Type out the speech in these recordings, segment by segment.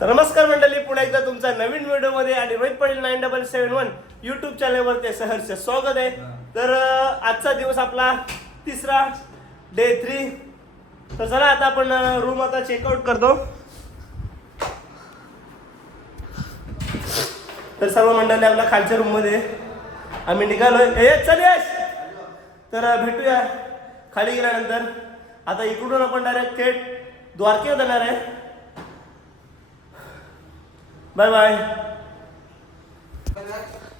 तर नमस्कार मंडळी, पुन्हा एकदा तुमचा नवीन व्हिडिओमध्ये आणि रोहित पाटील 9771 यूट्यूब चॅनलवरती सहर्ष स्वागत आहे. तर आजचा दिवस आपला तिसरा डे 3. तर चला आता आपण रूम आता चेकआउट करतो. तर सर्व मंडळी आपल्या खालच्या रूम मध्ये आम्ही निघालोय. चल यश, तर भेटूया खाली गेल्यानंतर. आता इकडून आपण डायरेक्ट थेट द्वारकेला जाणार आहे. Bye bye.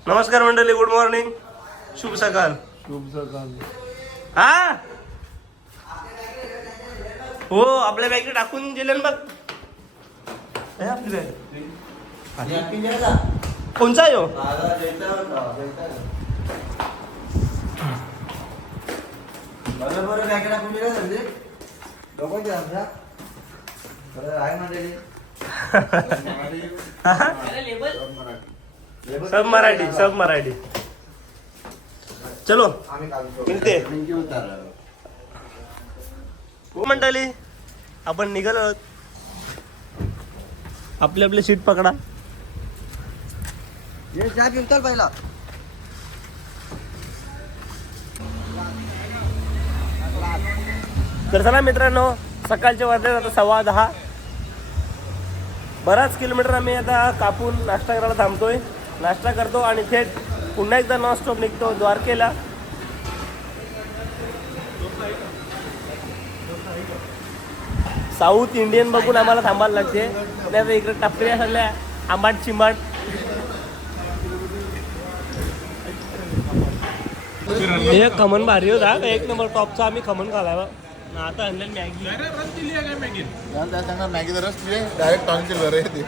नमस्कार मंडळी, गुड मॉर्निंग, शुभ सकाळ. शुभ सकाळ. हा हो, आपल्या बॅग टाकून गेले ना बघ. आपली बॅग कोणचा आहे हो? बरोबर बॅग टाकून गेला म्हणजे लोक आहे मंडळी. सब मराठी, सब मराठी. चलो मिळते मंडळी, आपण निघालो आहोत. आपले आपले सीट पकडा. ये चहा पिऊन पहिला. तर चला मित्रांनो, सकाळचे वाजले आता 10:15. बराच किलोमीटर आम्ही आता कापून नाश्ता करायला थांबतोय. नाश्ता करतो आणि थेट पुन्हा एकदा नॉन स्टॉप निघतो द्वारकेला. साऊथ इंडियन बघून आम्हाला थांबायला लागते. नाही इकडे टपऱ्या सगळ्या आंबाट चिंबाट. हे खमण भारी होता, एक नंबर टॉपचा. आम्ही खमण खालाय आता आणलं मॅगी. मॅगी जरा डायरेक्ट टॉन केलं रे ते.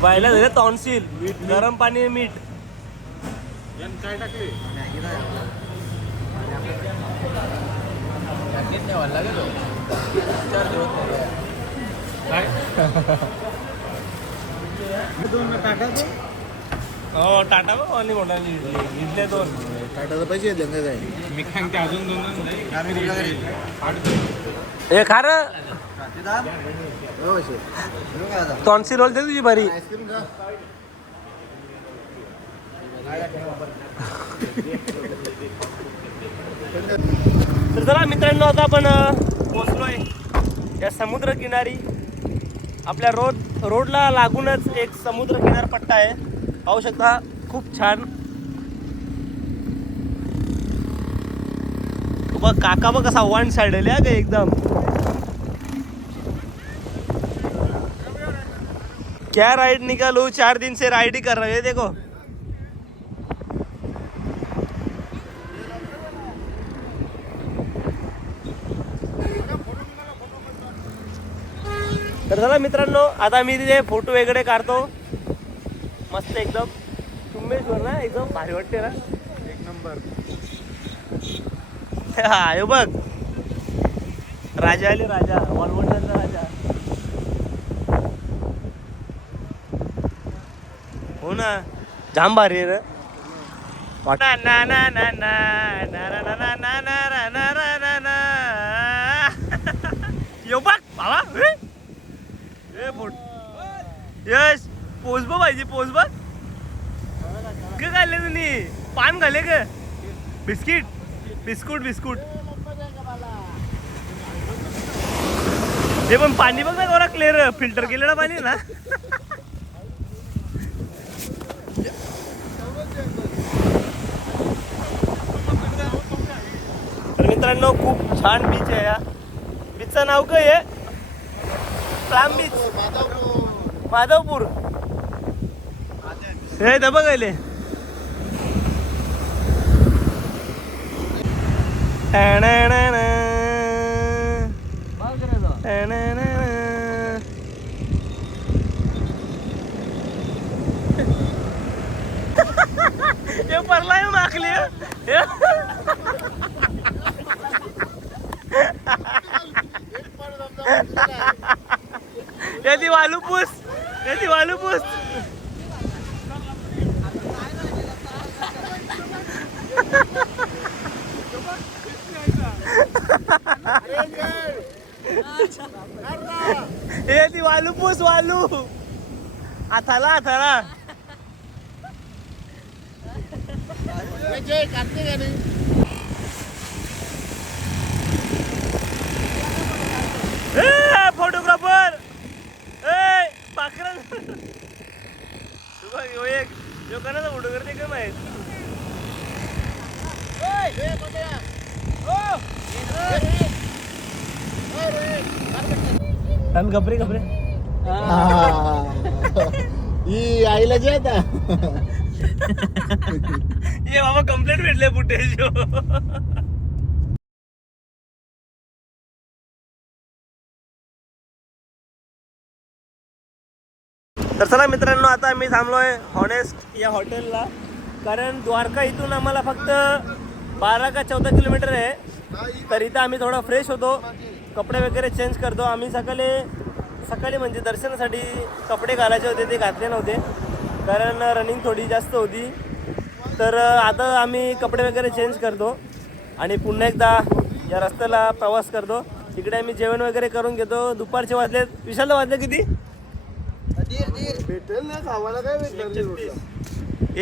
व्हायला झाले टॉन्सिल. गरम पाणी मीठ. काय टाकले? हो टाटा बघ, आणि मोठा इथले 2 टाटाचं पैसे येते काय? मी सांगते अजून 2 हे खार टॉन्सिल होते तुझी बरी. आईस्क्रीम का? तर चला मित्रांनो, आता आपण पोहोचलोय या समुद्र किनारी. आपल्या रोडला लागूनच एक समुद्र किनारपट्टा आहे. पाहू शकता, खूप छान. बघ काका बघ कसा वन साइड आहे एकदम. क्या राइड निकालू, 4 दिन से राइड ही कर रहे हैं देखो. तर चला मित्रांनो, आता मी तिथे फोटो वगैरे काढतो. मस्त एकदम तुंबेश्वर ना, एकदम भारी वाटते ना. एक नंबर. हा हे बघ, राजा आले, राजा वॉलवंडरचा राजा. हो ना, जाम भारी आहे रे. ना ना ना ना ना ना ना ना ना ना ना ना ना. यो बघ बाबा, यश पोच बघ पाहिजे, पोच बघ. काय खाल्ले तुम्ही? पान खाल्ले का? Biscuit biscuit biscuit. हे पण पाणी बघ ना, जरा क्लिअर फिल्टर केलेलं पाणी ना. तर मित्रांनो, खूप छान बीच आहे. या बीचचं नाव काय आहे? प्लाम बीच, माधवपूर. हे दबा गेले. हे परलाय माखली. याची वालूपूस, याची वालूपूस. हे ती वालू पूस वालू आथाला आथाला फोटोग्राफर पाखरा एक लोकांना फोटो करते का माहित घबरे घबरे ही आईला जे आता ये बाबा कंप्लेंट भेटले फुटेज तर चला मित्रांनो आता आम्ही थांबलोय हॉनेस्ट या हॉटेलला कारण द्वारका इथून आम्हाला फक्त 12 का 14 किलोमीटर आहे तर इथं आम्ही थोडा फ्रेश होतो कपडे वगैरे चेंज करतो आम्ही सकाळी म्हणजे दर्शनासाठी कपडे घालायचे होते ते घातले नव्हते कारण रनिंग थोडी जास्त होती तर आता आम्ही कपडे वगैरे चेंज करतो आणि पुन्हा एकदा या रस्त्याला प्रवास करतो तिकडे आम्ही जेवण वगैरे करून घेतो दुपारचे वाजले विशालला वाजले किती भेटेल ना खावायला काय भेटणार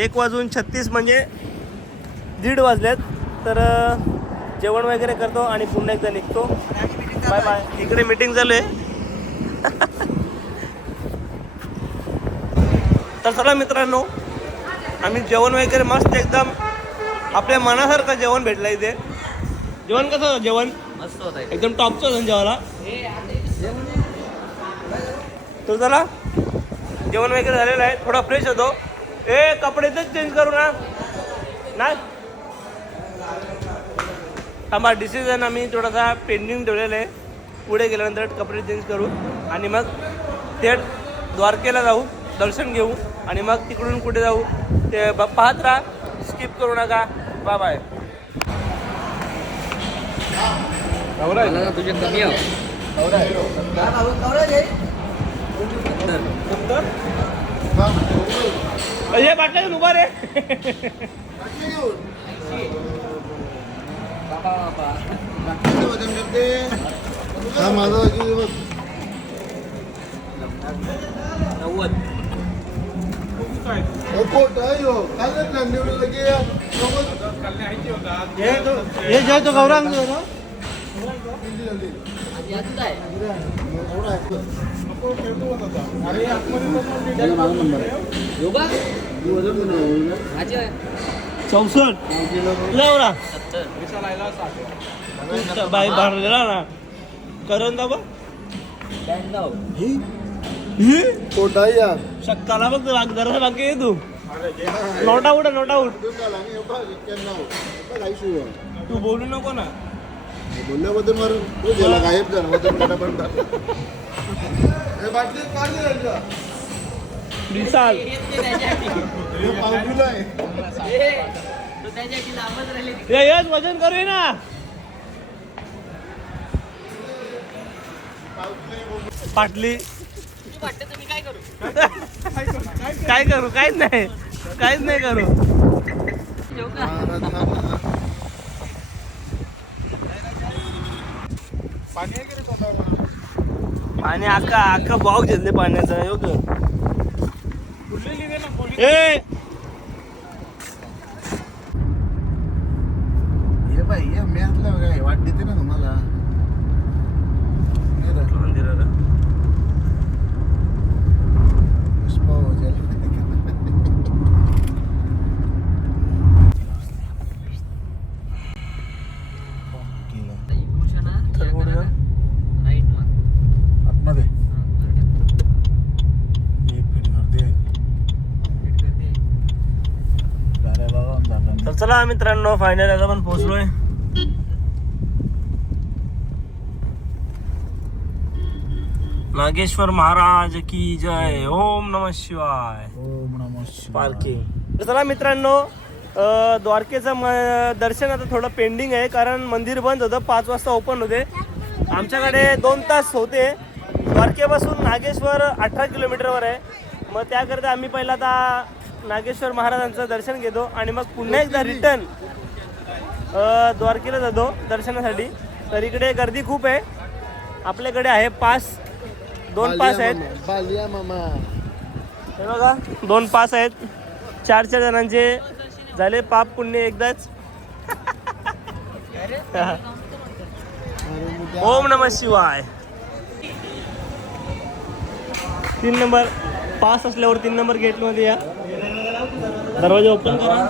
1:36 म्हणजे 1:30 वाजलेत तर जेवण वगैरे करतो आणि पुन्हा एकदा निघतो बाय बाय इकडे मीटिंग चालू आहे तर चला मित्रांनो आम्ही जेवण वगैरे मस्त एकदम आपल्या मनासारखं जेवण भेटलं इथे जेवण कसं होतं जेवण मस्त होत एकदम टॉपचं होतं जेवायला तर चला जेवण वगैरे झालेलं आहे थोडा फ्रेश होतो कपडे तर चेंज करू ना थांबा डिसिजन आम्ही थोडासा पेंडिंग ठेवलेला आहे पुढे गेल्यानंतर कपडे चेंज करू आणि मग थेट द्वारकेला जाऊ दर्शन घेऊ आणि मग तिकडून कुठे जाऊ ते पाहत राहा स्किप करू नका बाय बाय तुझे कमी हे बाटल्या उभा रे हा माझा हे जे तो गौरांग चौसष्ट लवरा बाई भरलेला ना करून दाबा शक्काला बघ वागदारा बाकी आहे तू नोट आउट तू बोलू नको ना बोलल्याबद्दल मारून तू गेला गायब झाला विशाल हेच वजन करू ना पाटली काय करू काहीच नाही करू पाणी अख्खा बॉक्स घेतले पाण्याचा योग बाई मी असलं काय वाट देते ना तुम्हाला मंदिराला आतमध्ये तर चला मित्रांनो फायनल आता पण पोहोचलोय नागेश्वर महाराज की जय ओम नमः शिवाय पार्किंग तर चला मित्रांनो द्वारकेचं दर्शन आता थोडं पेंडिंग आहे कारण मंदिर बंद होतं 5 वाजता ओपन होते आमच्याकडे 2 तास होते द्वारकेपासून नागेश्वर 18 किलोमीटरवर आहे मग त्याकरता आम्ही पहिला आता नागेश्वर महाराजांचं दर्शन घेतो आणि मग पुन्हा एकदा रिटर्न द्वारकेला जातो दर्शनासाठी तर इकडे गर्दी खूप आहे. आपल्याकडे आहे पास, 2 पास आहेत. बालिया मामा. हे बघा 2 पास आहेत. 4 जणांचे झाले पाप पुण्य एकदाच. ओम नमः शिवाय. 3 नंबर पास असल्यावर 3 नंबर गेटमध्ये या. दरवाजा ओपन करा.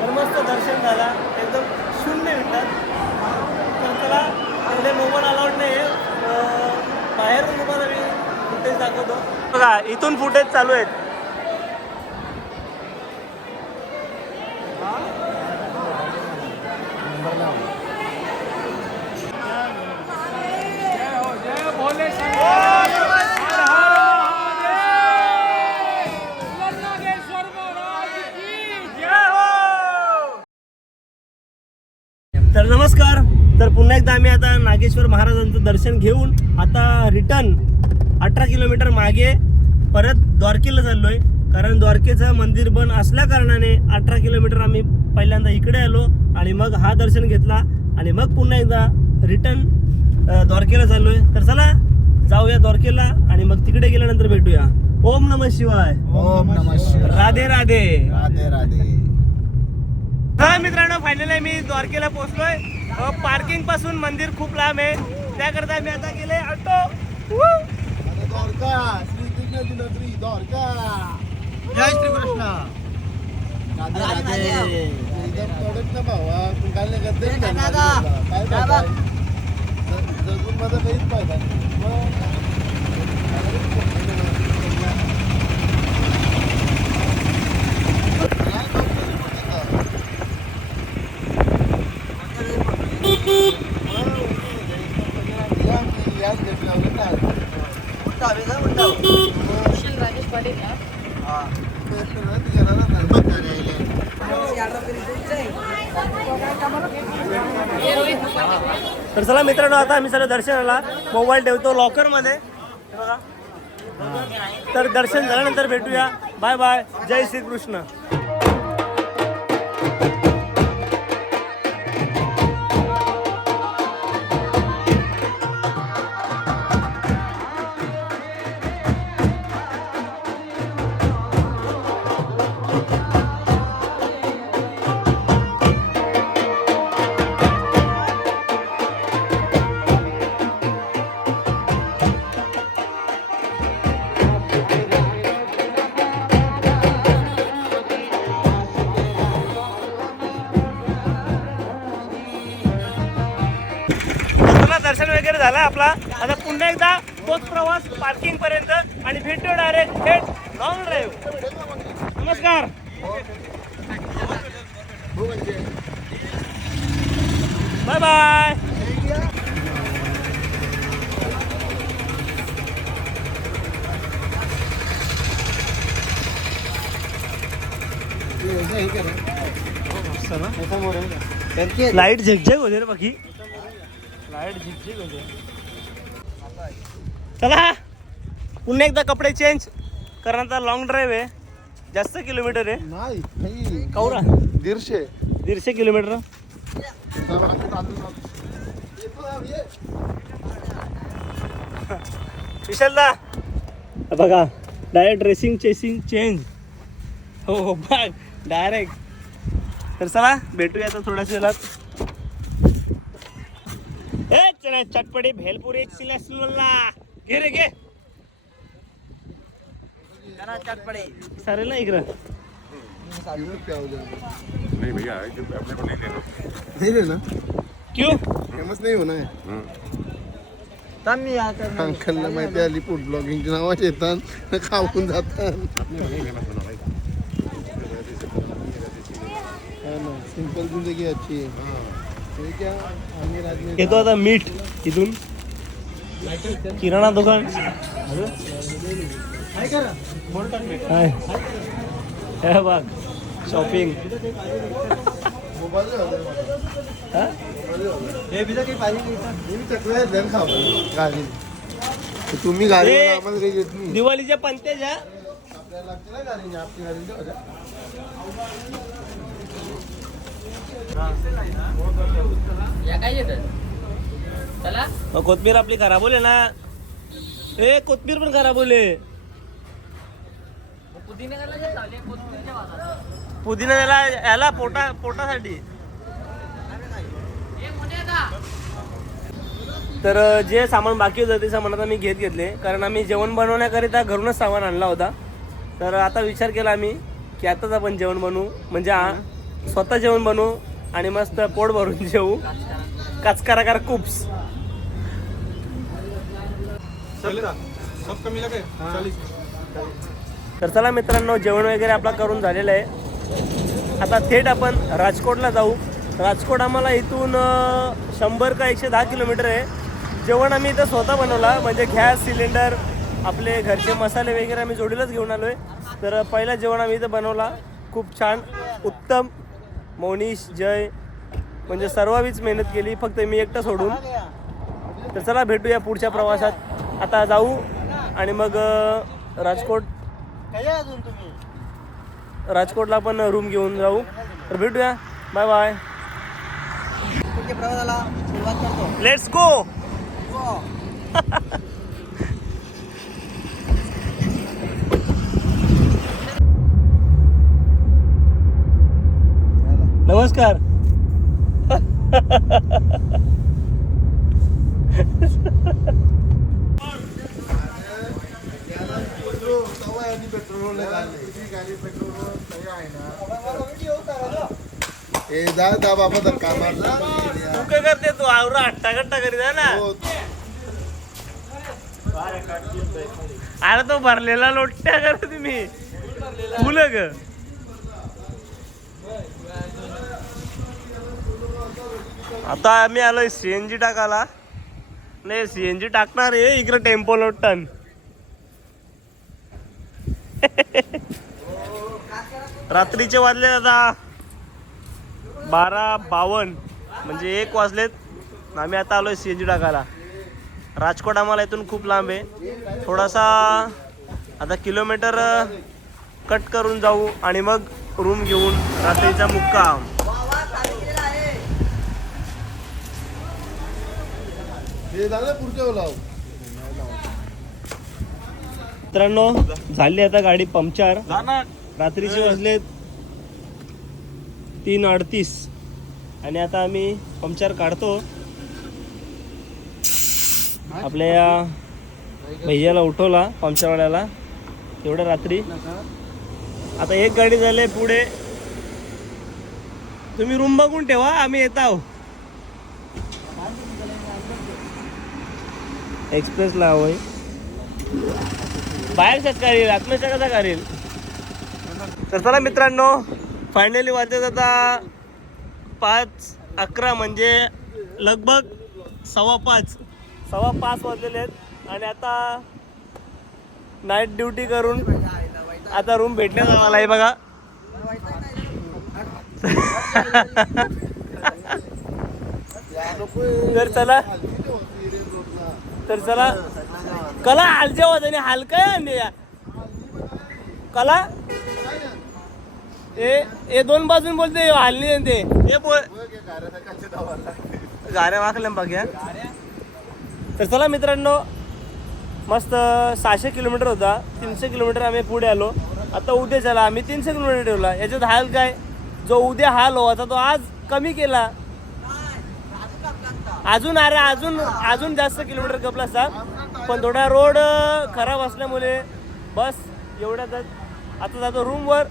तर मस्त दर्शन झाला, एकदम 0 मिनिटात. तर त्याला पहिले मोबाईल अलाउड नाही आहे. बाहेरून तुम्हाला मी फुटेज दाखवतो. बघा इथून फुटेज चालू आहेत. तर नमस्कार. तर पुन्हा एकदा आम्ही आता नागेश्वर महाराजांचं दर्शन घेऊन आता रिटर्न 18 किलोमीटर मागे परत द्वारकेला चाललोय. कारण द्वारकेचं मंदिर बंद असल्या कारणाने 18 किलोमीटर आम्ही पहिल्यांदा इकडे आलो आणि मग हा दर्शन घेतला आणि मग पुन्हा एकदा रिटर्न द्वारकेला चाललोय. तर चला जाऊया द्वारकेला आणि मग तिकडे गेल्यानंतर भेटूया. ओम नमः शिवाय. ओम नमः शिवाय. राधे राधे. राधे राधे. हा मित्रांनो, फायनली मी द्वारकेला पोहोचलोय. पार्किंग पासून मंदिर खूप लांब आहे, त्याकरता मी आता गेले ऑटो. द्वारका श्री दिनद्री द्वारका. जय श्री कृष्ण. राधे राधे. एकदम कडक ना भावा. तू काय नाही करत दादा. काय दादा. जगून माझा काहीच फायदा नाही. याच घेतला होता राजेश पाटील ना. तर चला मित्रांनो, आता आम्ही सगळं दर्शनाला मोबाईल ठेवतो लॉकरमध्ये. बघा, तर दर्शन झाल्यानंतर भेटूया. Bye bye. जय श्री कृष्ण. दर्शन वगैरे झालं आपला. आता पुन्हा एकदा तोच प्रवास पार्किंग पर्यंत आणि भेटू डायरेक्ट थेट लॉंग ड्राईव्ह. नमस्कार. Bye bye. लाईट झगझग होते रे बाकी. लाईट झगझग होते. चला पुन्हा एकदा कपडे चेंज कारण आता लॉंग ड्राईव्ह आहे. जास्त किलोमीटर आहे. नाही कौरा 150 किलोमीटर. विशालदा बघा डायरेक्ट ड्रेसिंग चेसिंग चेंज. हो बघ डायरेक्ट. तर चला भेटूया आता थोड्याच वेळात. चटपटी भेलपुरी घे रे घे. चटपटे सर ना इकडं. नहीं भैया अपने को नहीं लेना. नहीं लेना. क्यों फेमस नाही होणार. मी आता अंकलला माहिती आली फूड ब्लॉगिंगची नावाच येतात खाऊन जातात. सिंपल जिंदगी अच्छी है. क्या आम्ही राजनीत येतो आता मीठ इथून. किराणा दुकान हे बघ शॉपिंग. हे बिजा काही पाहिजे गाडी तुम्ही गाडी ए, आम्हाला काही येत नाही. दिवाळीच्या पंत्याच्या आपल्याला लागते ना गाडी आपली गाडी देऊ का? या काय येतं चला कोथमीर आपली खराब होले ना. ए कोथमीर पण खराब होले. पुदिन्याला जे लावले कोथिंबीरच्या बाजारात. पुदिना त्याला याला पोटासाठी. तर जे सामान बाकी होतं ते सामान आता मी घेतले, कारण आम्ही जेवण बनवण्याकरिता घरूनच सामान आणला होता. तर आता विचार केला आम्ही की आताच आपण जेवण बनवू, म्हणजे स्वतः जेवण बनवू आणि मस्त पोट भरून जेवू. काचकाराकार कुप्स. तर चला मित्रांनो, जेवण वगैरे आपला करून झालेलं आहे. आता थेट आपण राजकोटला जाऊ. राजकोट आम्हाला इथून 100 का 110 किलोमीटर आहे. जेवण आम्ही इथं स्वतः बनवला, म्हणजे गॅस सिलेंडर आपले घरचे मसाले वगैरे आम्ही जोडीलाच घेऊन आलो आहे. तर पहिला जेवण आम्ही इथं बनवला, खूप छान उत्तम. मोनिश जय म्हणजे सर्वांनीच मेहनत केली, फक्त मी एकटा सोडून. तर चला भेटूया पुढच्या प्रवासात. आता जाऊ आणि मग राजकोटला आपण रूम घेऊन जाऊ. तर भेटूया, बाय बाय. प्रवासाला सुरुवात करतो. Let's go. नमस्कार. ए जा जा बाबा धक्का मारला. तू काय करते? तू आवरा हट्टा कट्टा करीत आहे ना. हो. अरे तो भरलेला लोट्या करा तुम्ही फुलं ग. आता आम्ही आलोय सीएनजी टाकायला. नाही सीएनजी टाकणार आहे इकडे टेम्पो लोटन. रात्रीचे वाजले आता 12:52, म्हणजे 1 वाजलेत. आम्ही आता आलोय सीएनजी टाकायला. राजकोट आम्हाला इथून खूप लांब आहे. थोडासा आता किलोमीटर कट करून जाऊ आणि मग रूम घेऊन रात्रीचा मुक्काम. हे झालं पुढच्या लाव. मित्रांनो, झाली आता गाडी पंक्चर. रात्रीचे वाजलेत 3:38 आणि आता आम्ही पंक्चर काढतो. आपल्या या भैयाला उठवला पंक्चरवाल्याला एवढ्या रात्री. आता एक गाडी झाली पुढे. तुम्ही रूम बघून ठेवा, आम्ही येत आहो. एक्सप्रेसला हवंय. बाहेरच्याच करेल, आत्म्याच्या कसा करेल. तर चला मित्रांनो, फायनली वाजत आता 5:11, म्हणजे लगभग 5:15 वाजलेले आहेत. आणि आता नाईट ड्युटी करून आता रूम भेटण्यात आम्हाला आहे बघा. तर चला कला हालच्या वाजने हाल काय कला ए 2 बाजून बोलते हालनी ते गाड्या वाकल्या बघ्या. तर चला मित्रांनो, मस्त 600 किलोमीटर होता, 300 किलोमीटर आम्ही पुढे आलो. आता उद्या चला आम्ही 300 किलोमीटर ठेवला. याच्यात हाल काय, जो उद्या हाल होता तो आज कमी केला. अजून जास्त किलोमीटर कपला असता, पण थोडा रोड खराब असल्यामुळे बस एवढ्यातच आता जातो रूमवर.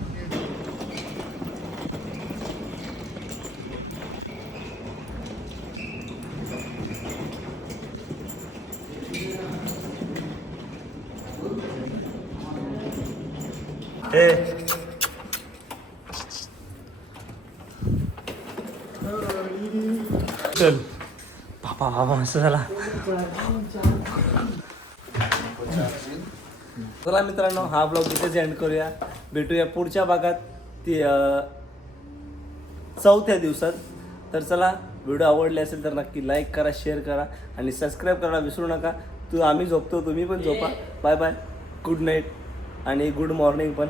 चल बाबा असं झाला. चला मित्रांनो, हा ब्लॉग इथेच एंड करूया. भेटूया पुढच्या भागात ती 4थ्या दिवसात. तर चला, व्हिडिओ आवडले असेल तर नक्की लाईक करा, शेअर करा आणि सबस्क्राईब करायला विसरू नका. आम्ही झोपतो, तुम्ही पण झोपा. बाय बाय, गुड नाईट आणि गुड मॉर्निंग पण.